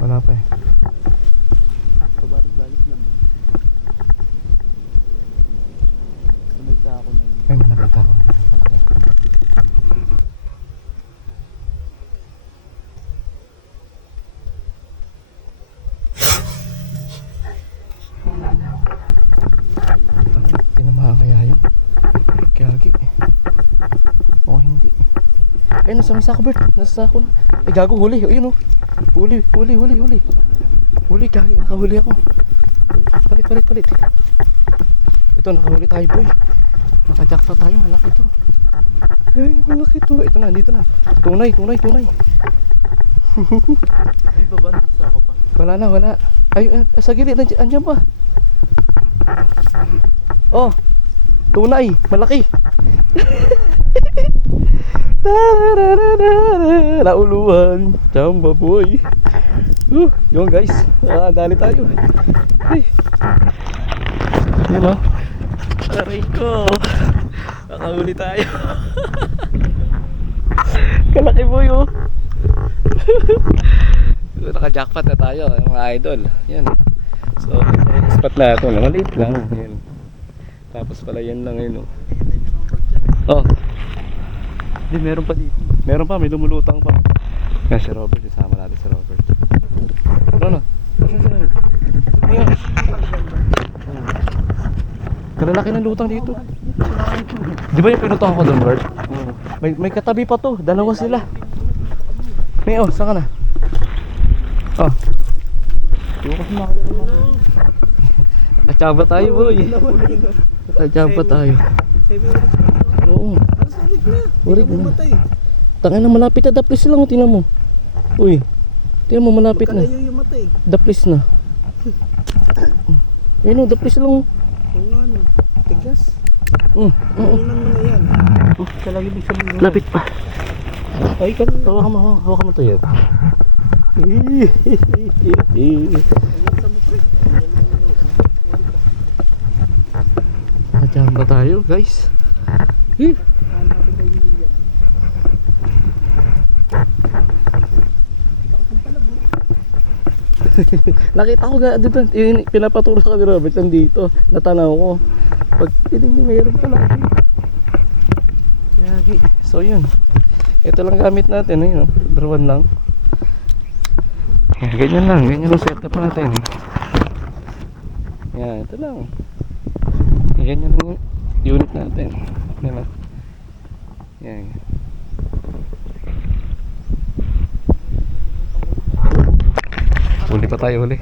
Wala pa eh. Pabalik-balik lang. Sumita ako na yun. Ay, may nakita ko. Malaki. Tinamaan kaya yun? Kagi. O hindi. Ay, nasa may sako, Bert. Nasa sako na. Ay, gago, huli. Ayun o. Huli. Huli, kagi. Nakahuli ako. Palit. Ito, nakahuli tayo, boy. Nakajakta tayo. Malaki to. Ay, malaki to. Ito na, dito na. Tunay. May baba sa ako pa. Wala. Ay, sa gilid. Andiyan pa. Oh, tunay. Malaki. Nauluhan. Chamba boy. Yun guys. Dali tayo. Ay. Yun o. Aray ko. Nakahuli tayo. Kalaki boy oh. Naka-jackpot na tayo mga idol. Yan. So, spot na ito. Maliit lang. Yan. Tapos pala yan lang yun oh. Oh. Hindi, meron pa dito. Meron pa, may lumulutang pa. Yan si Robert, isama natin si Robert. Ano? Ayan. Kalalaki ng lutang dito. Di ba yung pinutang ko doon, Bert? May katabi pa to, dalawa sila. May saan ka na? Oh. Kachaba tayo boy. Kachaba tayo. Oo. Urig na. Tangin na malapit na, daplis lang, tingnan mo. Uy. Tingnan mo malapit na. Daplis na. Ayun o, daplis lang. Tigas. Oo. Inan mo na yan. Kalagibig sa mga. Lapit pa. Ay, Hawakan mo to yan. Kachamba tayo guys. Nakita ko dito, pinapaturo ka ni Robert nandito, natanaw ko. Pag piling niya mayroon pala. Yagi. So yun. Ito lang gamit natin, ayun, drawan lang. Ganyan lang setup natin. Yan, ito lang. Ganyan lang unit natin. Yan. Yan. Huli pa tayo, huli.